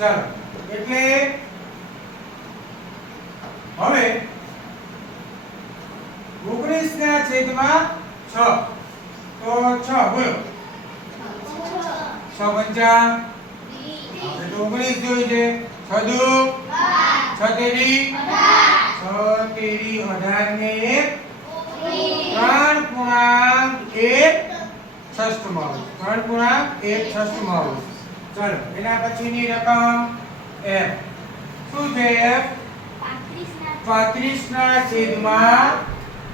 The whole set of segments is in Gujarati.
ચાલો એટલે હવે 19 ના છેદમાં 6 તો 6 બોલો 6 પંચા આપણે તો 19 જોઈ છે 6 દુ 6 તેરી 18 ને 3.1 છઠ્ઠામાં 3.1 છઠ્ઠામાં ચાલો એના પછીની રકમ f શું છે f 35 ના છેદમાં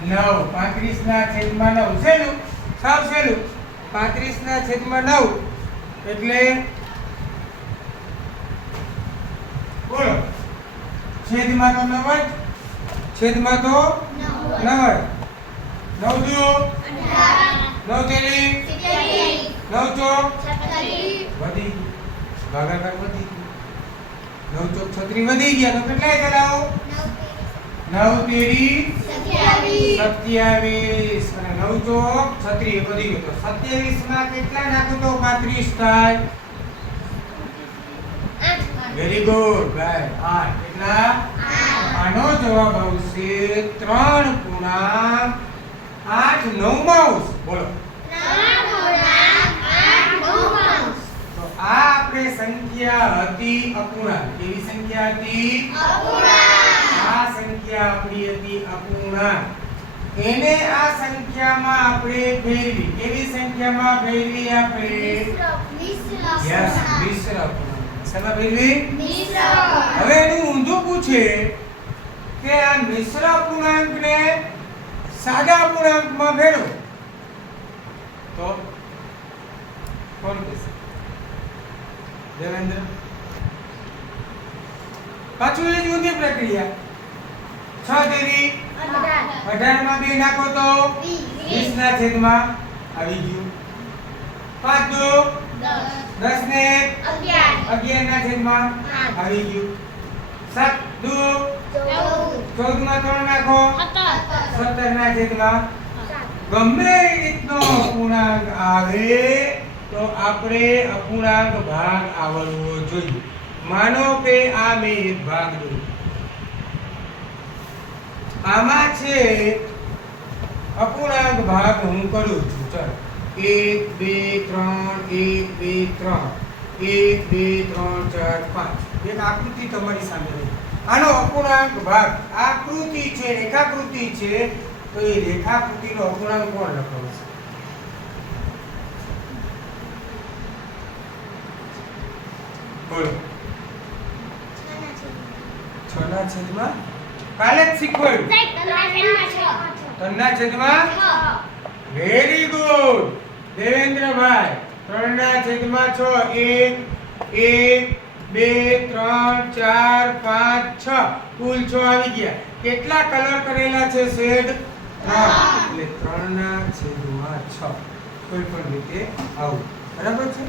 9 35 ના છેદમાં 9 શેનું સાવ શેનું 35 ના છેદમાં 9 એટલે બોલો છેદમાં તો 9 જ છેદમાં તો 9 9 દુ 9 તેરી 9 ચોક વધી ભાગાકાર વધી 9 ચોક 36 વધી ગયા તો કેટલા ચલાવો 9 તેરી 27 અને 9 ચોક 36 વધી ગયો તો 27 માં કેટલા નાખો તો 35 થાય વેરી ગુડ ભાઈ 8 કેટલા આનો જવાબ આવશે 3.8 નવમાંશ બોલો તો આ આપણે સંખ્યા હતી અપૂર્ણાંક કેવી સંખ્યા હતી અપૂર્ણાંક આ સંખ્યા આપણી હતી અપૂર્ણાંક એને આ સંખ્યામાં આપણે ફેરવી કેવી સંખ્યામાં ફેરવી આપણે યસ મિશ્ર અપૂર્ણાંક શેમાં ફેરવી મિશ્ર હવે એનું ઊંધું પૂછે કે આ મિશ્ર અપૂર્ણાંકને સાદા અપૂર્ણાંકમાં ફેરવો તો કોણ કહેશે દેવેન્દ્ર પાછું એ જ ઊંધી પ્રક્રિયા 6 તેરી 18 માં 2 નાખો તો 20 ના છેદમાં આવી ગયું 5 દુ 10 ને 11 ના છેદમાં આવી ગયું 7 દુ 14 માં 3 નાખો 17 ના છેદમાં ગમે એ રીતનો અપૂર્ણાંક આવે તો આપણે અપૂર્ણાંક ભાગ આવડવો જોઈએ માનો કે આ મેં એક ભાગ દોર્યો આમાં છે અપૂર્ણાંક ભાગ હું કરું છું ચાલો 1 2 3 1 2 3 1 2 3 4 5 એક આકૃતિ તમારી સામે રહી આનો અપૂર્ણાંક ભાગ આકૃતિ છે રેખાકૃતિ છે તો એ રેખાકૃતિનો અપૂર્ણાંક કોણ લખાવશે બોલો 6 ના છેદમાં કાલે જ શીખવાડ્યું 3 ના છેદમાં વેરી ગુડ દેવેન્દ્રભાઈ 3 ના છેદમાં 6 1 2 3 4 5 6 કુલ 6 આવી ગયા કેટલા કલર કરેલા છે શેડ 3 એટલે 3 ના છેદમાં 6 કોઈ પણ રીતે આવું બરાબર છે